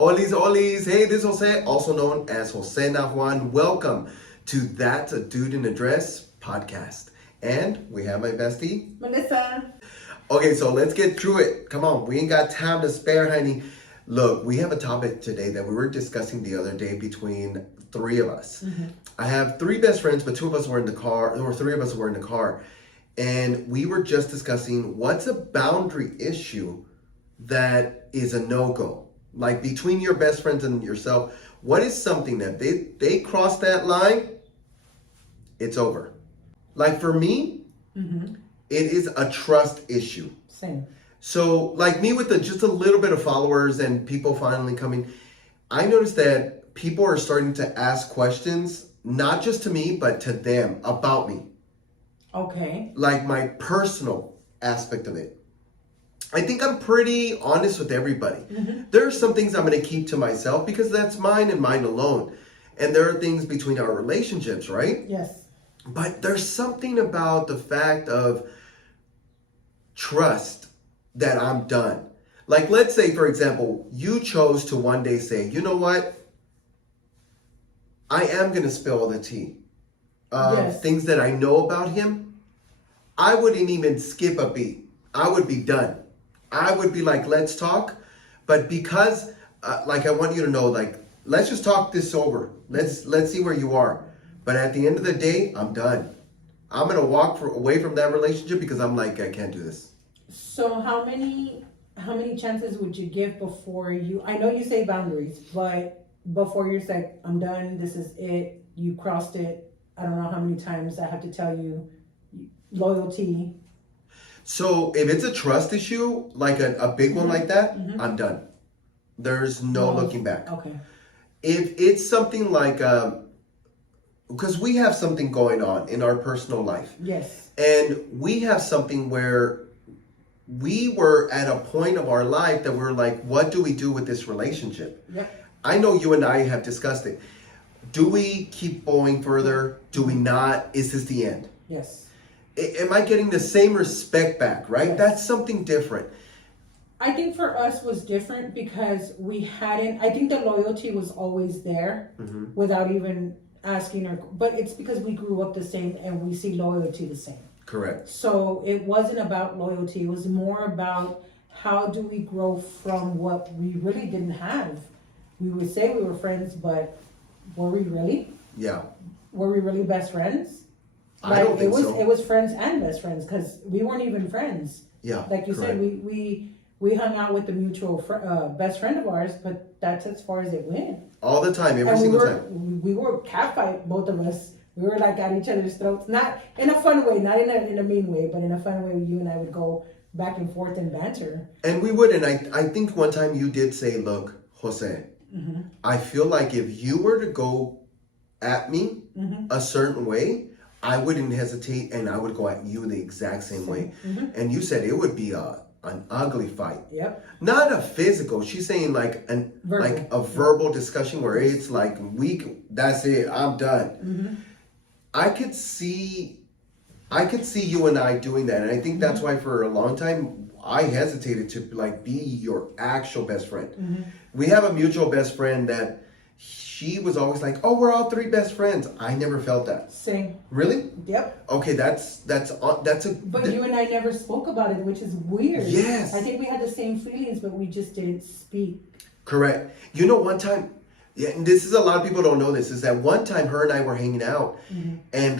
Olis, Olis. Hey, this is Jose, also known as Jose Nahuan. Welcome to That's a Dude in a Dress podcast. And we have my bestie, Melissa. Okay, so let's get through it. Come on, we ain't got time to spare, honey. Look, we have a topic today that we were discussing the other day between three of us. I have three best friends, but two of us were in the car, or three of us were in the car. And we were just discussing what's a boundary issue that is a no-go. Like between your best friends and yourself, what is something that they cross that line, it's over. Like for me, it is a trust issue. Same. So like me with just a little bit of followers and people finally coming, I noticed that people are starting to ask questions, not just to me, but to them about me. Okay. Like my personal aspect of it. I think I'm pretty honest with everybody. There are some things I'm going to keep to myself because that's mine and mine alone. And there are things between our relationships, right? Yes. But there's something about the fact of trust that I'm done. Like, let's say, for example, you chose to one day say, you know what? I am going to spill the tea. Things that I know about him. I wouldn't even skip a beat. I would be done. I would be like, let's talk. But because, I want you to know, let's just talk this over. Let's see where you are. But at the end of the day, I'm done. I'm going to walk away from that relationship because I'm like, I can't do this. So how many chances would you give before you, I know you say boundaries, but before you're like, I'm done, this is it, you crossed it, I don't know how many times I have to tell you, loyalty. So if it's a trust issue, like a big one like that, I'm done. There's no looking back. Okay. If it's something like, because we have something going on in our personal life. Yes. And we have something where we were at a point of our life that we're like, what do we do with this relationship? Yep. I know you and I have discussed it. Do we keep going further? Do we not? Is this the end? Yes. Am I getting the same respect back, right? Yes. That's something different. I think for us was different because I think the loyalty was always there without even asking her, but it's because we grew up the same and we see loyalty the same. Correct. So it wasn't about loyalty. It was more about how do we grow from what we really didn't have. We would say we were friends, but were we really? Yeah. Were we really best friends? I don't think so. It was friends and best friends because we weren't even friends. Yeah. Like you correct. said, we hung out with the mutual best friend of ours, but that's as far as it went. All the time, every single time. We were catfight, both of us. We were like at each other's throats, not in a fun way, not in a mean way, but in a fun way. You and I would go back and forth and banter. And we would, and I think one time you did say, look, Jose, I feel like if you were to go at me a certain way, I wouldn't hesitate and I would go at you the exact same way. And you said it would be an ugly fight. Yep. Not a physical. She's saying like a verbal discussion where it's like that's it, I'm done. I could see you and I doing that. And I think that's why for a long time I hesitated to be your actual best friend. We have a mutual best friend that she was always like, oh, we're all three best friends. I never felt that. Same. Really? Yep. Okay, that's a. But you and I never spoke about it, which is weird. Yes. I think we had the same feelings, but we just didn't speak. Correct. You know, one time, yeah, and this is a lot of people don't know this, is that one time her and I were hanging out, and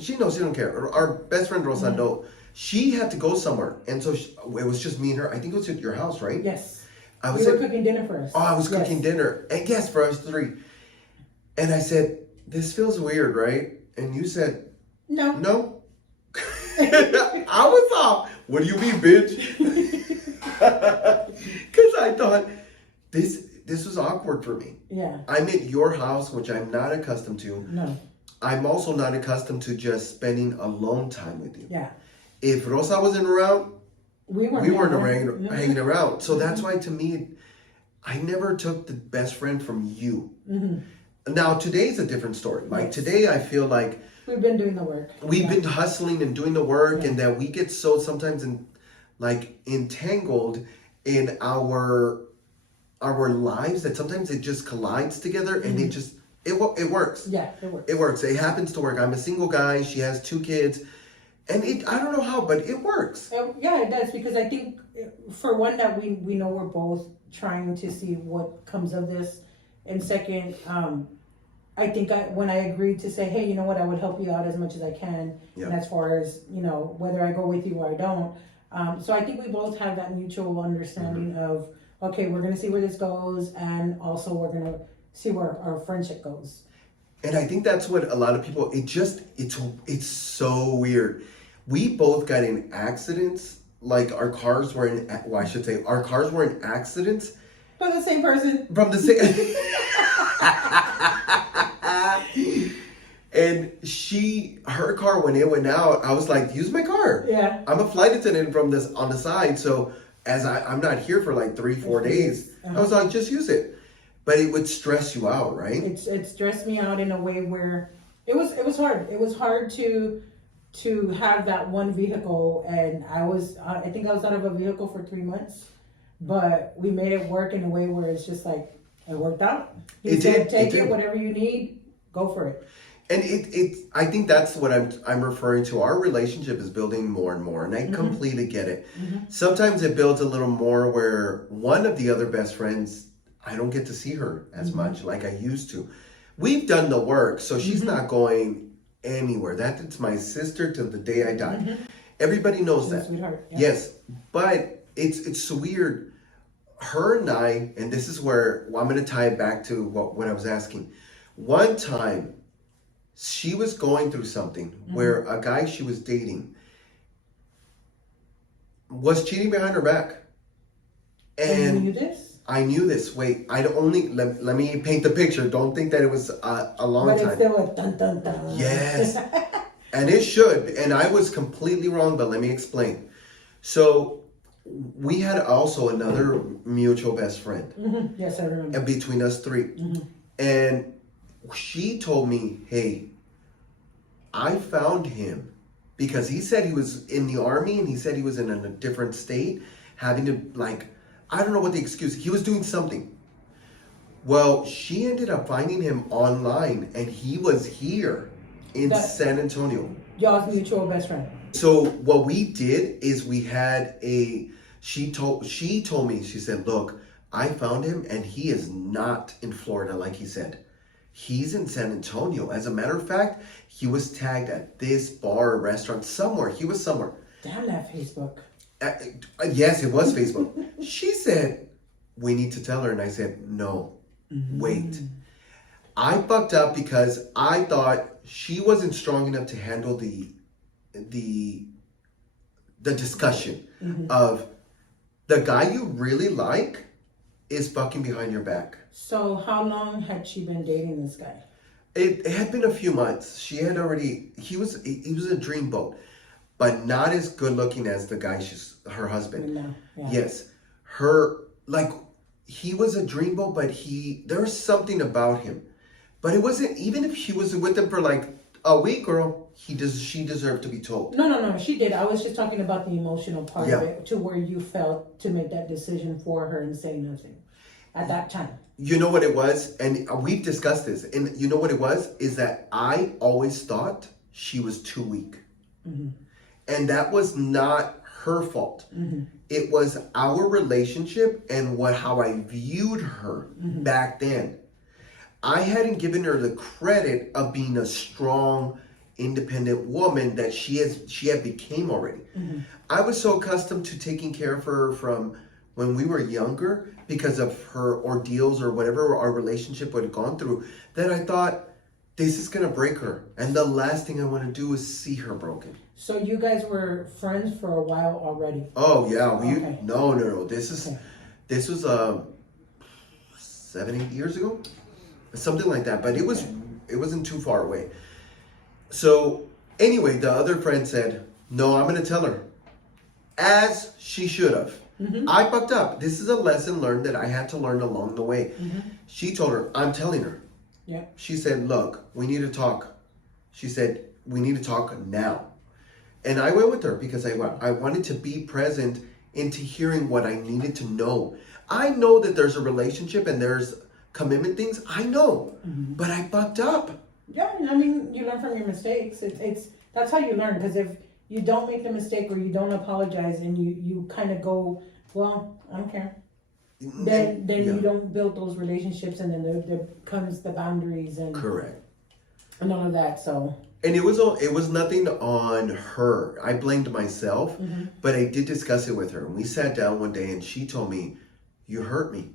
she knows, she don't care. Our best friend Rosa, no, she had to go somewhere, and so it was just me and her. I think it was at your house, right? Yes. We were cooking dinner for us. Oh, I was cooking dinner. And yes, for us three. And I said, this feels weird, right? And you said, no. No. I was off. What do you mean, bitch? Because I thought this was awkward for me. Yeah. I'm at your house, which I'm not accustomed to. No. I'm also not accustomed to just spending alone time with you. Yeah. If Rosa wasn't around, we weren't hanging around. So that's why, to me, I never took the best friend from you. Now, today's a different story. Today, I feel like we've been doing the work. We've been hustling and doing the work, and that we get so sometimes entangled in our our lives that sometimes it just collides together and it works. Yeah, it works. It works. It happens to work. I'm a single guy. She has 2 kids. And I don't know how, but it works. Yeah, it does, because I think, for one, that we know we're both trying to see what comes of this. And second, I think when I agreed to say, hey, you know what, I would help you out as much as I can. Yeah. And as far as, whether I go with you or I don't. So I think we both have that mutual understanding of, okay, we're going to see where this goes. And also we're going to see where our friendship goes. And I think that's what a lot of people, it's so weird. We both got in accidents, like our cars were in, well, I should say, our cars were in accidents. But the same person. From the same. And her car, when it went out, I was like, use my car. Yeah. I'm a flight attendant from this on the side. So as I'm not here for like 3-4 days, I was like, just use it. But it would stress you out, right? It stressed me out in a way where it was hard. It was hard to have that one vehicle, and I think I was out of a vehicle for 3 months, but we made it work in a way where it's just like it worked out. He said, take it, whatever you need, go for it. And I think that's what I'm referring to. Our relationship is building more and more, and I completely get it. Sometimes it builds a little more where one of the other best friends, I don't get to see her as much like I used to. We've done the work, so she's not going anywhere. That's my sister till the day I die. Everybody knows that. Sweetheart. Yeah. Yes, but it's so weird. Her and I, and this is where I'm going to tie it back to what I was asking. One time, she was going through something where a guy she was dating was cheating behind her back. And you knew this? I knew this. Wait, let me paint the picture. Don't think that it was a long time. But it's still a dun dun dun. Yes. And it should. And I was completely wrong, but let me explain. So we had also another mutual best friend. Yes, I remember. And between us 3. And she told me, hey, I found him because he said he was in the army and he said he was in a different state, having to, I don't know what the excuse, he was doing something. Well, she ended up finding him online and he was here in San Antonio. Y'all's mutual best friend. So what we did is we had she told me, she said, look, I found him and he is not in Florida like he said. He's in San Antonio. As a matter of fact, he was tagged at this bar or restaurant somewhere. He was somewhere. Damn that Facebook. Yes, it was Facebook. She said, we need to tell her. And I said, no, wait. I fucked up because I thought she wasn't strong enough to handle the discussion of the guy you really like is fucking behind your back. So how long had she been dating this guy? It had been a few months. He was a dreamboat, but not as good looking as the guy her husband. No. Yeah. Yes. He was a dreamboat, but there was something about him. But it wasn't, even if she was with him for like a week, girl, she deserved to be told. No, she did. I was just talking about the emotional part of it, to where you felt to make that decision for her and say nothing at that time. You know what it was? And we've discussed this. And you know what it was? Is that I always thought she was too weak. And that was not her fault. It was our relationship and how I viewed her back then. I hadn't given her the credit of being a strong, independent woman that she had became already. I was so accustomed to taking care of her from when we were younger because of her ordeals or whatever our relationship had gone through, that I thought, this is going to break her. And the last thing I want to do is see her broken. So you guys were friends for a while already? Oh, yeah. Okay. No. This was 7-8 years ago. Something like that. But it wasn't too far away. So anyway, the other friend said, no, I'm going to tell her. As she should have. I fucked up. This is a lesson learned that I had to learn along the way. She told her, I'm telling her. Yeah. She said, look, we need to talk. She said, we need to talk now. And I went with her because I wanted to be present into hearing what I needed to know. I know that there's a relationship and there's commitment things. I know, Mm-hmm. but I fucked up. Yeah, I mean, you learn from your mistakes. It's that's how you learn. Because if you don't make the mistake or you don't apologize and you kind of go, well, I don't care. Then Yeah. you don't build those relationships, and then there comes the boundaries and Correct. and all of that. So And it was nothing on her. I blamed myself, but I did discuss it with her. And we sat down one day and she told me, "You hurt me."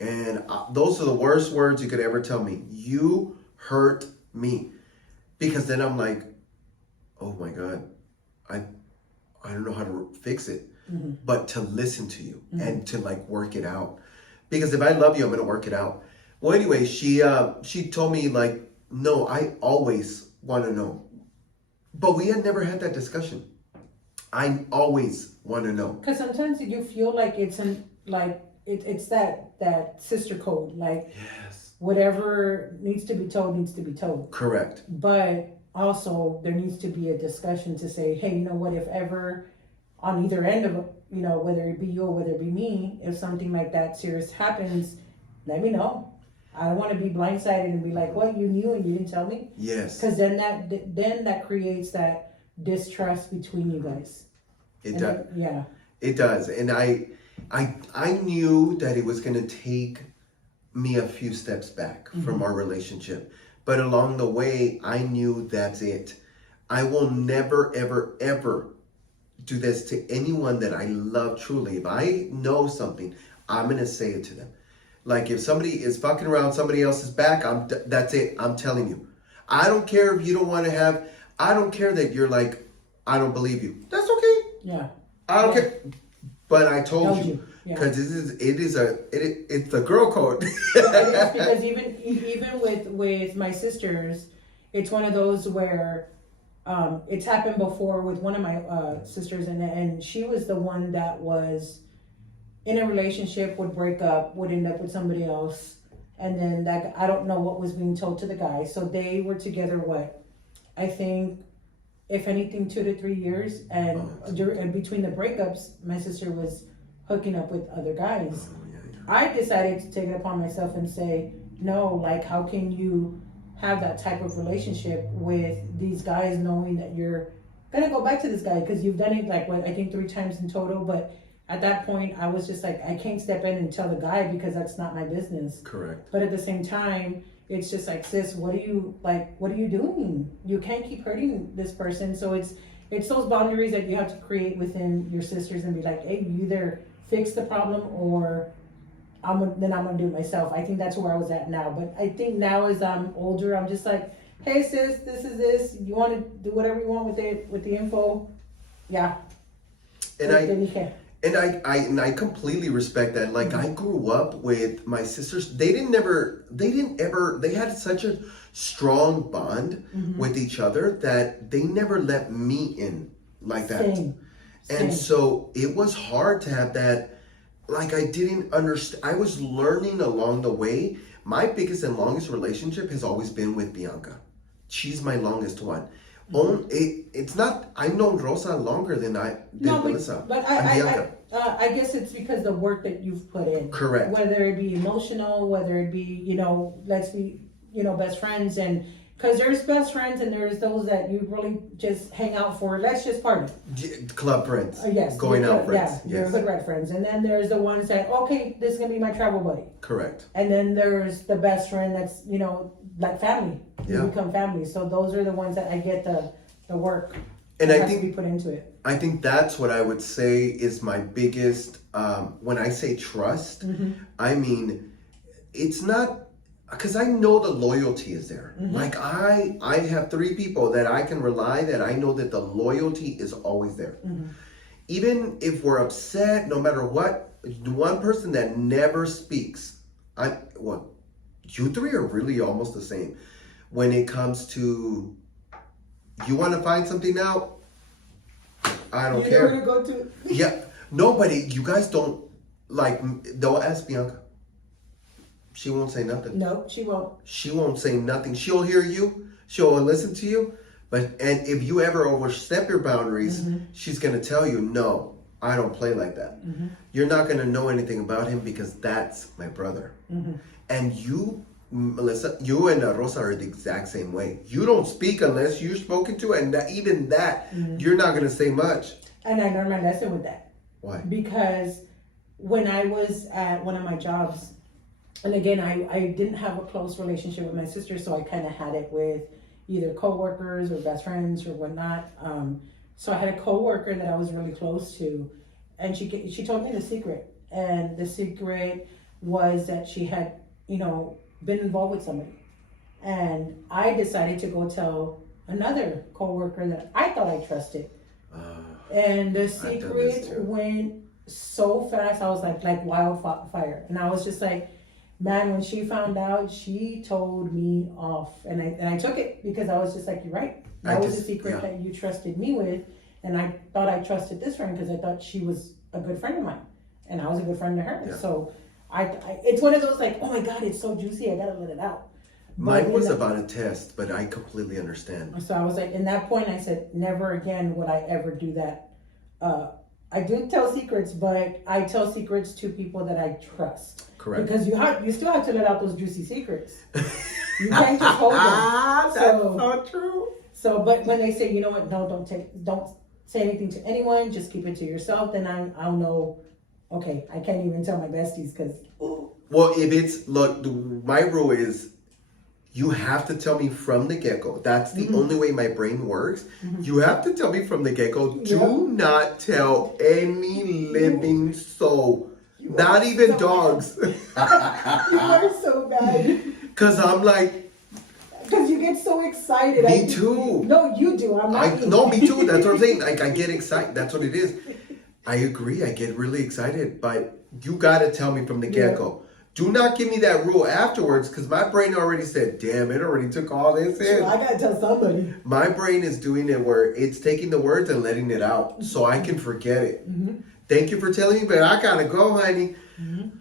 And those are the worst words you could ever tell me. You hurt me. Because then I'm like, oh my God, I don't know how to fix it. But to listen to you and to like work it out. Because if I love you, I'm going to work it out. Well, anyway, she told me like, no, I always want to know. But we had never had that discussion. I always want to know. because sometimes you feel like it's that sister code, like Yes. whatever needs to be told. Correct. But also there needs to be a discussion to say, hey, you know what, if ever on either end of, you know, whether it be you or whether it be me, if something like that serious happens, let me know. I don't want to be blindsided and be like, what, you knew and you didn't tell me? Yes. Because then that creates that distrust between you guys. It And does. yeah. It does. And I knew that it was going to take me a few steps back from our relationship. But along the way, I knew that's it. I will never, ever, ever do this to anyone that I love truly. If I know something, I'm going to say it to them. Like if somebody is fucking around somebody else's back, that's it. I'm telling you. I don't care if you don't want to have, I don't care that you're like, I don't believe you. That's okay. Yeah. I don't care. But I told Told you. you. Yeah. Because it's the girl code. It's because even with my sisters, it's one of those where it's happened before with one of my sisters, and she was the one that was in a relationship, would break up, would end up with somebody else, and then that I don't know what was being told to the guy. So they were together, what, I think, if anything, 2 to 3 years, and between the breakups, my sister was hooking up with other guys. I decided to take it upon myself and say, no, like, how can you have that type of relationship with these guys knowing that you're gonna go back to this guy? Because you've done it like, what, I think 3 times in total. But at that point, I was just like, I can't step in and tell the guy because that's not my business. Correct. But at the same time, it's just like, sis, what are you doing? You can't keep hurting this person. So it's those boundaries that you have to create within your sisters and be like, hey, you either fix the problem or I'm gonna do it myself. I think that's where I was at now. But I think now as I'm older, I'm just like, hey sis, this is this. You want to do whatever you want with the info, yeah. And then you can. And I completely respect that. Like I grew up with my sisters. They had such a strong bond with each other that they never let me in like that. Same. And so it was hard to have that. Like I didn't understand. I was learning along the way. My biggest and longest relationship has always been with Bianca. She's my longest one. It's not. I've known Rosa longer than Melissa. But I guess it's because the work that you've put in. Correct. Whether it be emotional, whether it be, let's be, best friends, and because there's best friends and there's those that you really just hang out for. Let's just party. Club friends. Yes. Going out friends. Yeah, yes. Your hood rat friends. And then there's the ones that, okay, this is gonna be my travel buddy. Correct. And then there's the best friend that's, like family. You Yeah. become family. So those are the ones that I get the work. And that I has think to be put into it. I think that's what I would say is my biggest. When I say trust, I mean it's not because I know the loyalty is there. Like I have 3 people that I can rely that I know that the loyalty is always there. Even if we're upset, no matter what, one person that never speaks. You 3 are really almost the same when it comes to you want to find something out. I don't care. You're gonna go to. Yeah, nobody. You guys don't like. They'll ask Bianca. She won't say nothing. No, she won't. She won't say nothing. She'll hear you. She'll listen to you. And if you ever overstep your boundaries, she's gonna tell you, no, I don't play like that. You're not going to know anything about him because that's my brother. And you, Melissa, you and Rosa are the exact same way. You don't speak unless you're spoken to, and even that, you're not going to say much. And I learned my lesson with that. Why? Because when I was at one of my jobs, and again, I didn't have a close relationship with my sister, so I kind of had it with either coworkers or best friends or whatnot. So I had a coworker that I was really close to, and she told me the secret, and the secret was that she had, been involved with somebody, and I decided to go tell another coworker that I thought I trusted, and the secret went so fast. I was like wildfire, and I was just like, man, when she found out, she told me off, and I took it because I was just like, you're right. That was the secret that you trusted me with, and I thought I trusted this friend because I thought she was a good friend of mine, and I was a good friend to her. Yeah. So it's one of those like, oh my God, it's so juicy, I gotta let it out. Mine was about a test, but I completely understand. So I was like, in that point, I said, never again would I ever do that. I do tell secrets, but I tell secrets to people that I trust. Correct. Because you still have to let out those juicy secrets. You can't just hold them. That's so true. So, but when they say, you know what, no, don't say anything to anyone, just keep it to yourself, then I'll know, okay, I can't even tell my besties because. Well, look, my rule is you have to tell me from the get-go. That's the only way my brain works. You have to tell me from the get-go. Do not tell any living soul. Not even dogs. You are so bad. Because I'm like. Because you get so excited. Me too. No, you do. I'm not. No, me too. That's what I'm saying. Like, I get excited. That's what it is. I agree. I get really excited. But you got to tell me from the get-go. Do not give me that rule afterwards because my brain already said, damn, it already took all this in. I got to tell somebody. My brain is doing it where it's taking the words and letting it out so I can forget it. Thank you for telling me, but I got to go, honey.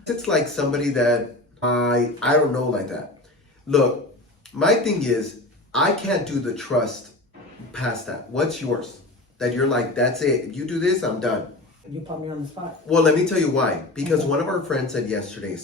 It's like somebody that I don't know like that. Look, my thing is, I can't do the trust past that. What's yours? That you're like, that's it. If you do this, I'm done. You put me on the spot. Well, let me tell you why. Because one of our friends said yesterday,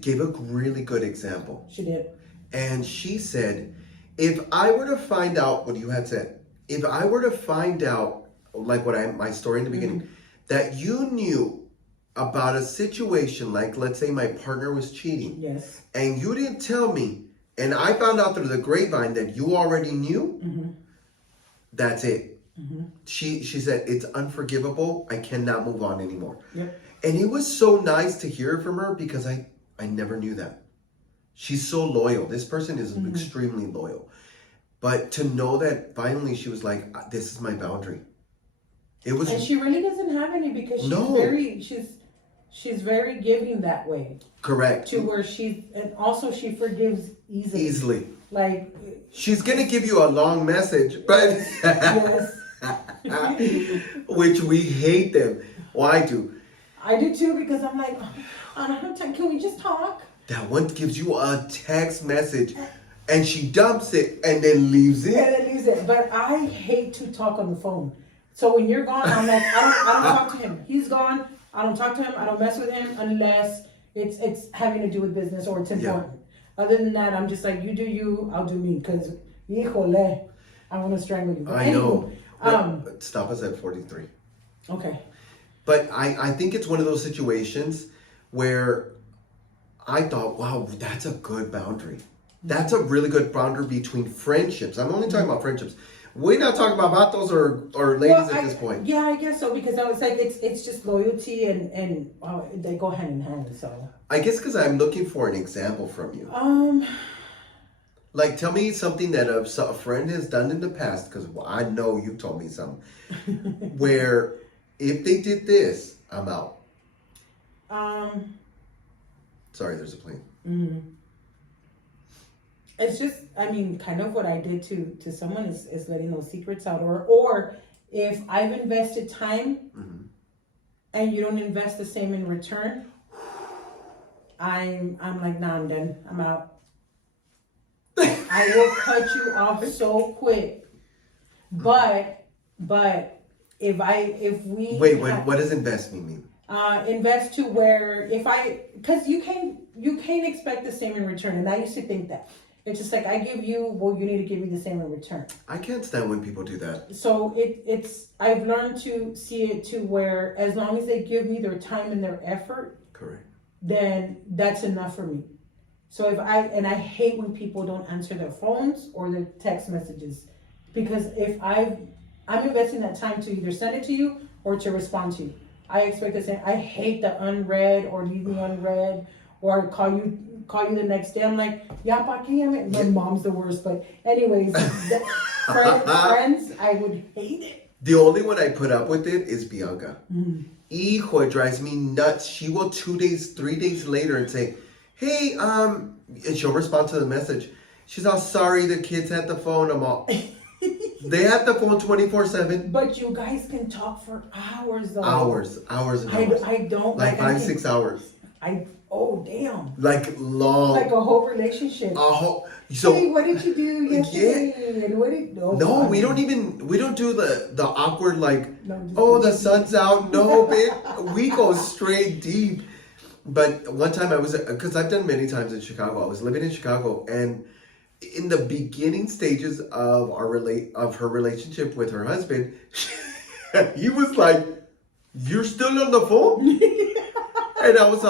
gave a really good example. She did. And she said, if I were to find out what you had said, if I were to find out, like my story in the beginning, that you knew about a situation, like let's say my partner was cheating. Yes. And you didn't tell me, and I found out through the grapevine that you already knew, that's it. She said, it's unforgivable. I cannot move on anymore. Yep. And it was so nice to hear from her because I never knew that. She's so loyal. This person is extremely loyal. But to know that finally she was like, this is my boundary. It was. And she really doesn't have any because she's very giving that way. Correct. To where and also she forgives easily. Easily. Like. She's going to give you a long message, but. Yes. Which we hate them. Well, I do. I do too because I'm like, I don't have time. Can we just talk? That one gives you a text message and she dumps it and then leaves it. Yeah, then leaves it. But I hate to talk on the phone. So when you're gone, I'm like, I don't talk to him. He's gone. I don't talk to him. I don't mess with him unless it's having to do with business or it's important. Yeah. Other than that, I'm just like, you do you, I'll do me. Because, híjole, I want to strangle you. But I know. Stop us at 43. Okay. But I think it's one of those situations where I thought, wow, that's a good boundary. That's a really good boundary between friendships. I'm only talking about friendships. We're not talking about vatos or ladies at this point. Yeah, I guess so because I was like, it's just loyalty and they go hand in hand. So I guess because I'm looking for an example from you. Like, tell me something that a friend has done in the past, because I know you've told me some, where if they did this, I'm out. Sorry, there's a plane. It's just, I mean, kind of what I did to someone is letting those secrets out. Or if I've invested time and you don't invest the same in return, I'm like, nah, I'm done. I'm out. I will cut you off so quick. But if we Wait, ha- what does invest mean? invest to where because you can't expect the same in return, and I used to think that it's just like I give you, well, you need to give me the same in return. I can't stand when people do that. So it's I've learned to see it to where as long as they give me their time and their effort, Correct. then that's enough for me. So I hate when people don't answer their phones or their text messages, because if I'm investing that time to either send it to you or to respond to you. I expect the same. I hate the unread or leave me unread or call you the next day. I'm like, yeah, pa que llame? My mom's the worst, but anyways, friends, I would hate it. The only one I put up with it is Bianca. Hijo, it drives me nuts. She will 2 days, 3 days later and say, hey, and she'll respond to the message. She's all, sorry, the kids had the phone. I'm all, they had the phone 24/7. But you guys can talk for hours though. Hours and hours. I don't like 5-6 hours. Oh damn. Like long. Like a whole relationship. So hey, what did you do yesterday? And what did no, we don't do the awkward like, No, the sun's out. No, babe. We go straight deep. But one time I was, because I've done many times in Chicago. I was living in Chicago, and in the beginning stages of her relationship with her husband, he was like, "You're still on the phone?" And I was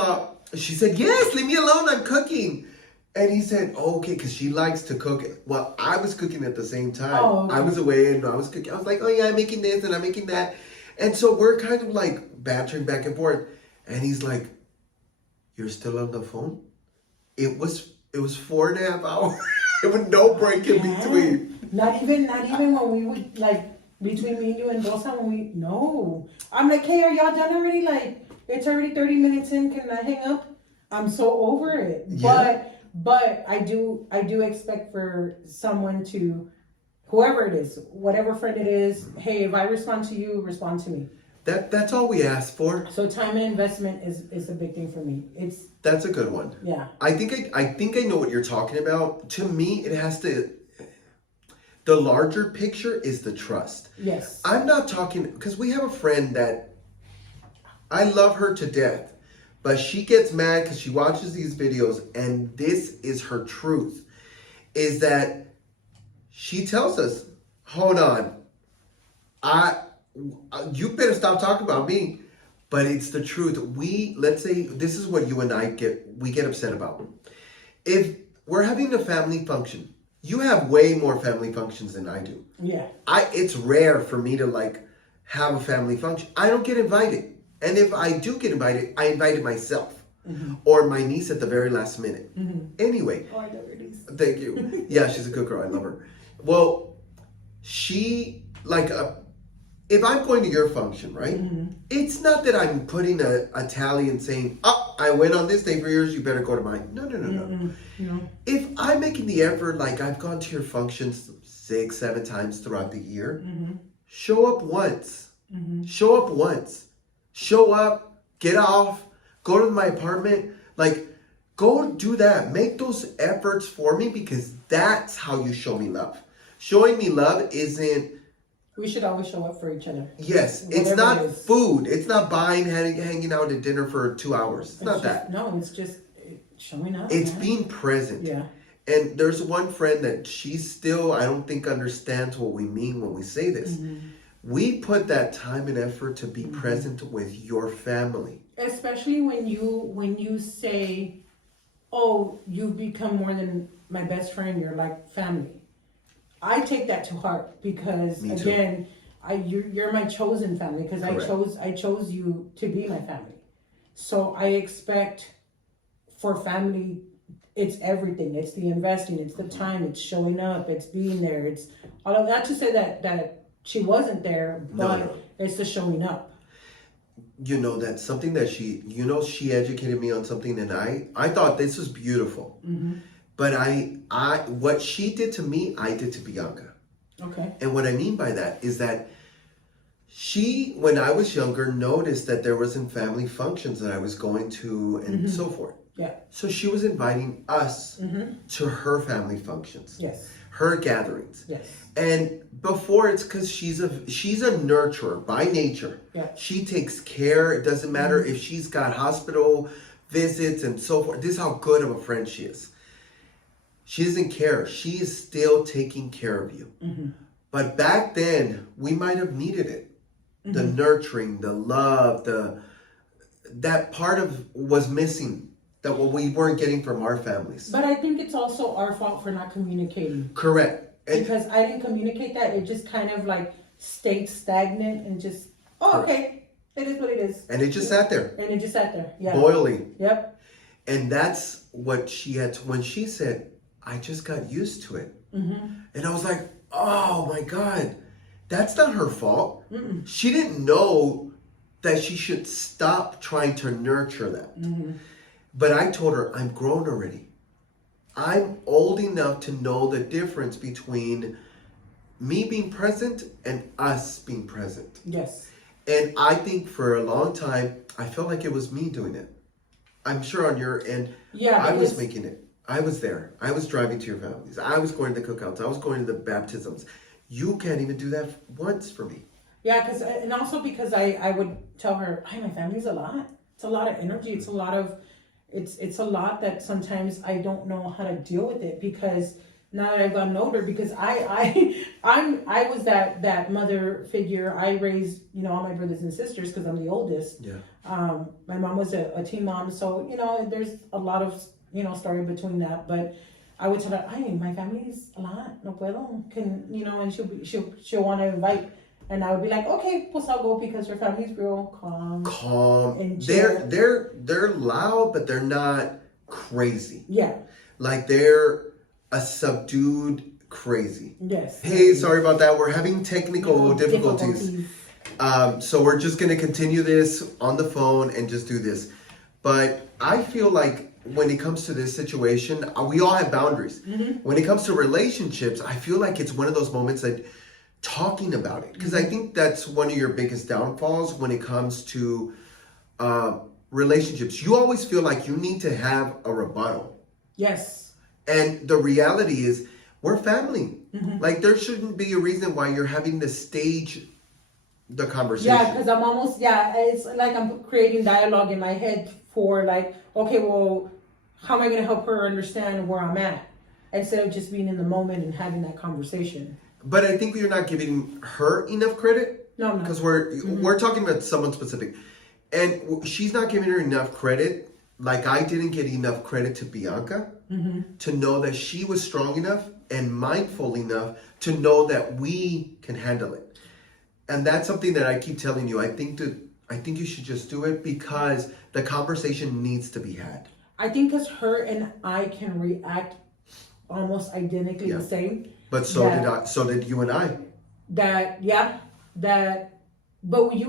she said, "Yes, leave me alone. I'm cooking." And he said, "Oh, okay," because she likes to cook. Well, I was cooking at the same time. Oh, okay. I was away and I was cooking. I was like, "Oh yeah, I'm making this and I'm making that," and so we're kind of like bantering back and forth. And he's like, "You're still on the phone?" It was 4.5 hours. There was no break in between. Not even when we would like between me and you and Rosa no. I'm like, hey, are y'all done already? Like it's already 30 minutes in. Can I hang up? I'm so over it. Yeah. But I do expect for someone to, whoever it is, whatever friend it is, hey, if I respond to you, respond to me. That's all we ask for. So time and investment is a big thing for me. That's a good one. Yeah. I think I know what you're talking about. To me, it has to. The larger picture is the trust. Yes. I'm not talking because we have a friend that I love her to death, but she gets mad because she watches these videos, and this is her truth: is that she tells us, "Hold on, you better stop talking about me." But it's the truth. Let's say this is what you and I get upset about. If we're having a family function, you have way more family functions than I do. Yeah. It's rare for me to like have a family function. I don't get invited. And if I do get invited, I invited myself or my niece at the very last minute. Anyway. Oh, I love your niece. Thank you. Yeah, she's a good girl. I love her. Well, she like if I'm going to your function, right? It's not that I'm putting a tally and saying, "Oh, I went on this day for yours. You better go to mine." No. No. If I'm making the effort, like I've gone to your functions 6-7 times throughout the year, show up once. Show up once. Show up, get off, go to my apartment. Like, go do that. Make those efforts for me, because that's how you show me love. Showing me love isn't... We should always show up for each other. Yes, it's not food. It's not hanging out at dinner for 2 hours. It's not that. No, it's just showing up. It's being present. Yeah. And there's one friend that she still, I don't think, understands what we mean when we say this. We put that time and effort to be present with your family. Especially when you say, "Oh, you've become more than my best friend. You're like family." I take that to heart because again, you're my chosen family, because I chose you to be my family. So I expect for family, it's everything. It's the investing, it's the time, it's showing up, it's being there. It's all of that, to say that she wasn't there, but it's the showing up. You know, that's something that she educated me on something, and I thought this was beautiful. But what she did to me, I did to Bianca. Okay. And what I mean by that is that she, when I was younger, noticed that there wasn't family functions that I was going to and so forth. Yeah. So she was inviting us to her family functions. Yes. her gatherings. Yes. And before, it's because she's a nurturer by nature. Yeah. She takes care. It doesn't matter if she's got hospital visits and so forth. This is how good of a friend she is. She doesn't care. She is still taking care of you. But back then, we might have needed it. The nurturing, the love, that part of was missing. That what we weren't getting from our families. But I think it's also our fault for not communicating. Correct. And because I didn't communicate that. It just kind of like stayed stagnant and just, oh, okay, it is what it is. And it just sat there. And it just sat there. Yeah. Boiling. Yep. And that's what she had to, when she said, I just got used to it. And I was like, oh my God, that's not her fault. She didn't know that she should stop trying to nurture that. But I told her, I'm grown already. I'm old enough to know the difference between me being present and us being present. Yes. And I think for a long time, I felt like it was me doing it. I'm sure on your end, I was making it. I was there. I was driving to your families. I was going to the cookouts. I was going to the baptisms. You can't even do that once for me. Yeah, and also because I would tell her, hey, my family's a lot. It's a lot of energy. It's a lot of, it's a lot that sometimes I don't know how to deal with it because now that I've gotten older, because I was that mother figure. I raised, all my brothers and sisters because I'm the oldest. Yeah. My mom was a teen mom, so there's a lot of story between that. But I would tell her, "Ay, my family's a lot. No puedo." And she'll want to invite, and I would be like, "Okay, pues I'll go because her family's real calm." And they're loud, but they're not crazy. Yeah. Like they're a subdued crazy. Yes. Hey, sorry about that. We're having technical difficulties. So we're just going to continue this on the phone and just do this. But I feel like when it comes to this situation, we all have boundaries. When it comes to relationships, I feel like it's one of those moments that talking about it. Because I think that's one of your biggest downfalls when it comes to relationships. You always feel like you need to have a rebuttal. Yes. And the reality is, we're family. Like, there shouldn't be a reason why you're having to stage the conversation. Yeah, because I'm almost, it's like I'm creating dialogue in my head for like, okay, well, how am I going to help her understand where I'm at? Instead of just being in the moment and having that conversation. But I think you're not giving her enough credit. No, I'm not. Because we're talking about someone specific. And she's not giving her enough credit. Like I didn't get enough credit to Bianca to know that she was strong enough and mindful enough to know that we can handle it. And that's something that I keep telling you. I think you should just do it because the conversation needs to be had. I think because her and I can react almost identically the same. But so did you and I. But you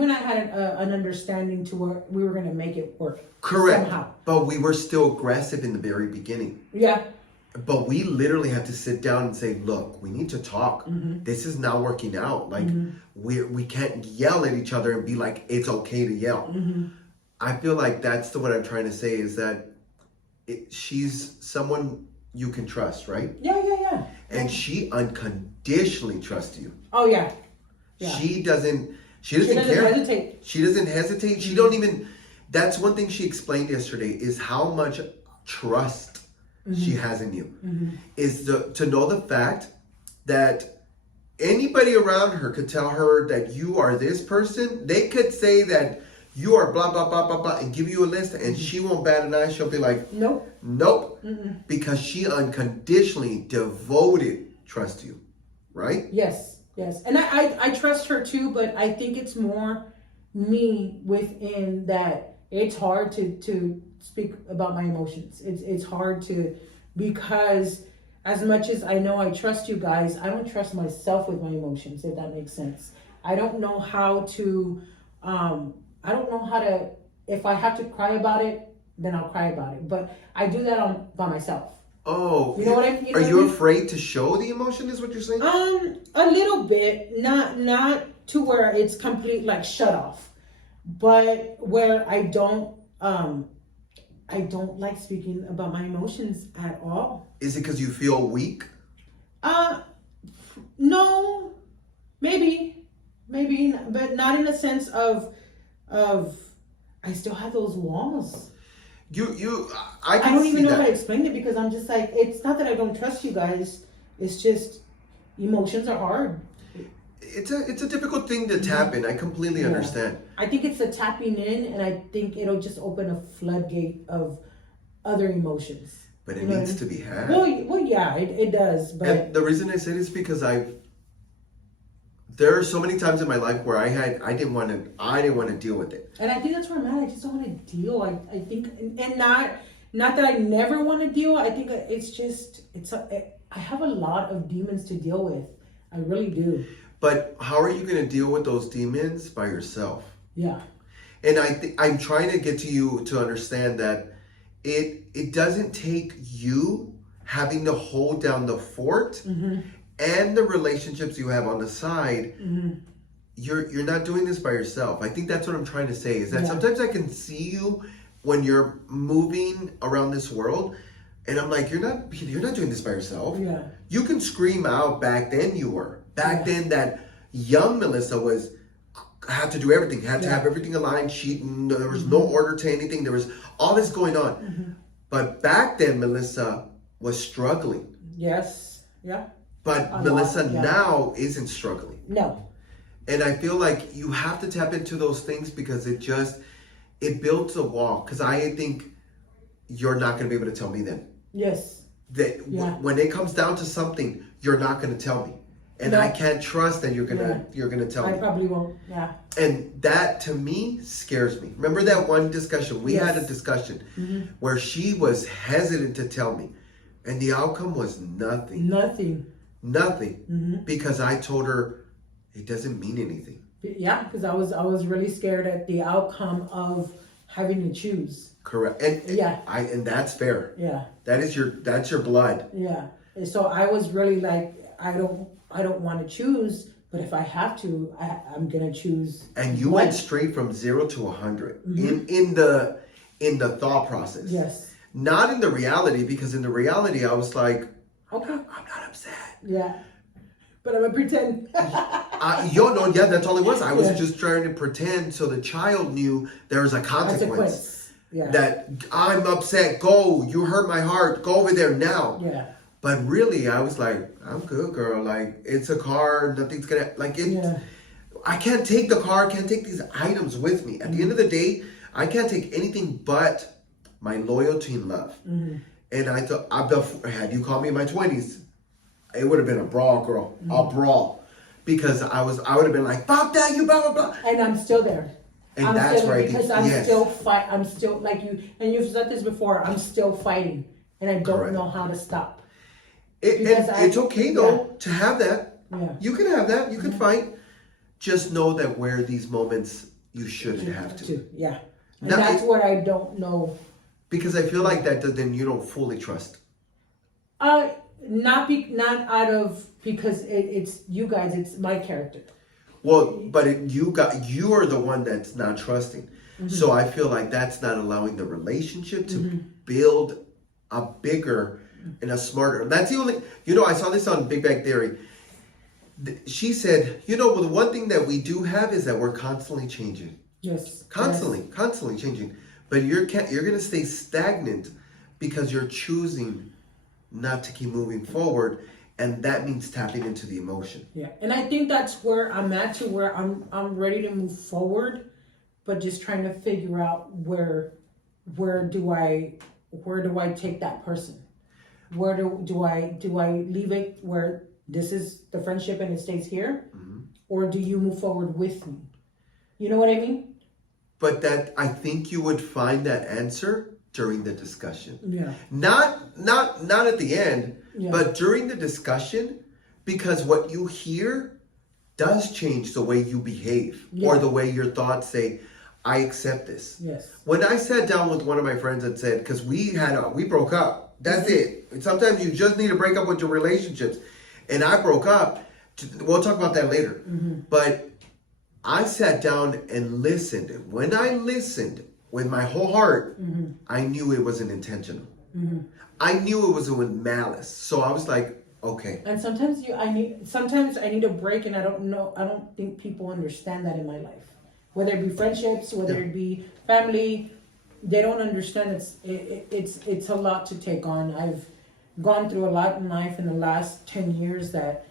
and I had an understanding to where we were going to make it work. Correct. Somehow. But we were still aggressive in the very beginning. Yeah. But we literally had to sit down and say, look, we need to talk. This is not working out. Like we can't yell at each other and be like, it's okay to yell. I feel like that's what I'm trying to say is that she's someone you can trust, right? Yeah. And she unconditionally trusts you. Oh, yeah. She doesn't care. Hesitate. She doesn't hesitate. She don't even, that's one thing she explained yesterday is how much trust she has in you. Is to know the fact that anybody around her could tell her that you are this person. They could say that you are blah, blah, blah, blah, blah, and give you a list and she won't bat an eye. She'll be like, nope. Because she unconditionally trusts you, right? Yes. And I trust her too, but I think it's more me within that it's hard to speak about my emotions. It's hard because as much as I know I trust you guys, I don't trust myself with my emotions, if that makes sense. I don't know how to, if I have to cry about it, then I'll cry about it. But I do that by myself. Oh, you know what I mean? Are you afraid to show the emotion is what you're saying? A little bit, not to where it's complete like shut off, but where I don't like speaking about my emotions at all. Is it because you feel weak? I No, maybe, but not in a sense of I still have those walls. I I can don't see even know how to that. explain it because I'm just like, it's not that I don't trust you guys. It's just emotions are hard. It's a difficult thing to tap in. I completely Yeah. understand. I think it's the tapping in, and I think it'll just open a floodgate of other emotions. But it You know what needs I to mean? be had. Well, yeah, it does, but And the reason I say this is because there are so many times in my life where I didn't want to deal with it. and I think that's where I'm at. I just don't want to deal. I think, and not that I never want to deal. I think it's just I have a lot of demons to deal with. I really do. But how are you going to deal with those demons by yourself? Yeah. And I'm trying to get to you to understand that it doesn't take you having to hold down the fort and the relationships you have on the side. You're not doing this by yourself. I think that's what I'm trying to say is that sometimes I can see you when you're moving around this world, and I'm like, you're not doing this by yourself. Yeah. You can scream out. Back then you were. Back then that young Melissa had to do everything, had to have everything aligned, cheating. There was no order to anything. There was all this going on. But back then Melissa was struggling. Yes. Yeah. But Melissa now isn't struggling. No. And I feel like you have to tap into those things because it builds a wall. Because I think you're not going to be able to tell me then. Yes. That when it comes down to something, you're not going to tell me. And I can't trust that you're gonna tell me. I probably won't. Yeah. And that to me scares me. Remember that one discussion? We had a discussion where she was hesitant to tell me. And the outcome was nothing. Nothing. Because I told her it doesn't mean anything. Yeah, because I was really scared at the outcome of having to choose. Correct. And and that's fair. Yeah. That's your blood. Yeah. And so I was really like, I don't want to choose, but if I have to, I'm gonna choose. And you went straight from 0 to 100 in the thought process. Yes. Not in the reality, because in the reality I was like, okay, I'm not upset. Yeah. But I'm gonna pretend. That's all it was. I was just trying to pretend so the child knew there was a consequence. Yeah. That I'm upset. Go. You hurt my heart. Go over there now. Yeah. But really, I was like, I'm good, girl. Like, it's a car. Nothing's gonna I can't take the car. I can't take these items with me. At the end of the day, I can't take anything but my loyalty and love. And I thought, had you called me in my 20s, it would have been a brawl, girl. A brawl. Because I would have been like, fuck that, you blah, blah, blah. And I'm still there. And that's right. Because I'm still like you, and you've said this before, I'm still fighting. And I don't know how to stop. It's okay, though, to have that. Yeah. You can have that. You can fight. Just know that where these moments, you shouldn't have to. Yeah. And that's what I don't know. Because I feel like that then you don't fully trust. Not out of, because it's you guys, it's my character. Well, but you are the one that's not trusting. So I feel like that's not allowing the relationship to build a bigger and a smarter. That's the only, I saw this on Big Bang Theory. She said, well, the one thing that we do have is that we're constantly changing. Yes. Constantly changing. But you're going to stay stagnant because you're choosing not to keep moving forward, and that means tapping into the emotion. Yeah, and I think that's where I'm at, to where I'm ready to move forward, but just trying to figure out where do I take that person? Where do I leave it where this is the friendship and it stays here, or do you move forward with me? You know what I mean? But that, I think you would find that answer during the discussion. Yeah. Not at the end, but during the discussion, because what you hear does change the way you behave or the way your thoughts say, I accept this. Yes. When I sat down with one of my friends and said, because we broke up. That's it. Sometimes you just need to break up with your relationships. And I broke up. We'll talk about that later. But I sat down and listened. When I listened with my whole heart, I knew it wasn't intentional. I knew it wasn't with malice. So I was like, Okay. And sometimes I need a break, and I don't think people understand that in my life. Whether it be friendships, whether it be family, they don't understand it's a lot to take on. I've gone through a lot in life in the last 10 years that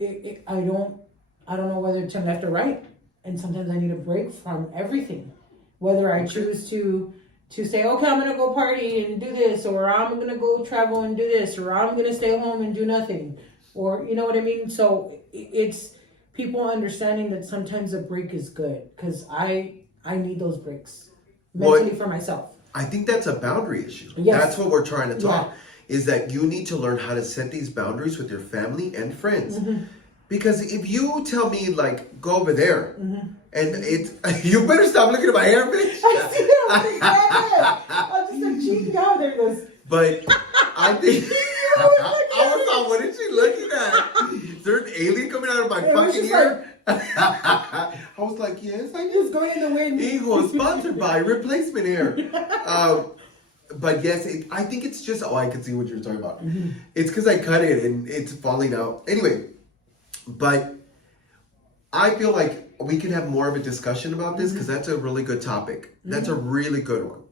I don't know whether to turn left or right. And sometimes I need a break from everything. Whether I choose to say, okay, I'm gonna go party and do this, or I'm gonna go travel and do this, or I'm gonna stay home and do nothing, or you know what I mean. So it's people understanding that sometimes a break is good, because I need those breaks mentally for myself. I think that's a boundary issue. Yes. That's what we're trying to talk. Yeah. Is that you need to learn how to set these boundaries with your family and friends. Mm-hmm. Because if you tell me like go over there, and it's you better stop looking at my hair, bitch. I see it. I'm just like, cheating out. There it goes. But I think I was like, what is she looking at? Is there an alien coming out of my fucking ear? I was like, yes, I It's just going in the wind. Eagle sponsored by Replacement Air. But yes, I think it's just I can see what you're talking about. It's because I cut it and it's falling out. Anyway, but I feel like we can have more of a discussion about this because that's a really good topic. That's a really good one.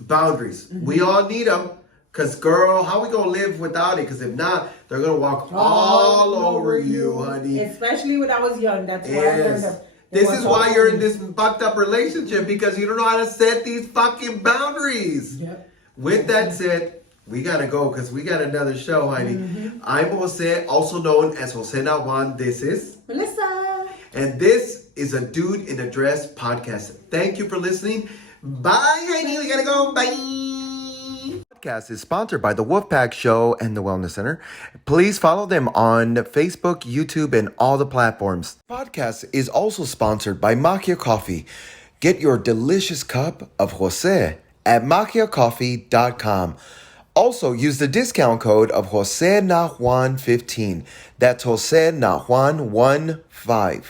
Boundaries. We all need them. Because, girl, how we going to live without it? Because if not, they're going to walk all over you, honey. Especially when I was young. That's why I learned that. This is why you're in this fucked up relationship, because you don't know how to set these fucking boundaries. Yep. With that said, we got to go because we got another show, honey. I'm Jose, also known as Jose Nawan. This is Melissa. And this is a Dude in a Dress podcast. Thank you for listening. Bye, honey. We got to go. Bye. Podcast is sponsored by the Wolfpack Show and the Wellness Center. Please follow them on Facebook, YouTube, and all the platforms. Podcast is also sponsored by Macchia Coffee. Get your delicious cup of Jose at macchiacoffee.com. Also, use the discount code of Jose Nahuan 15. That's Jose Nahuan 15.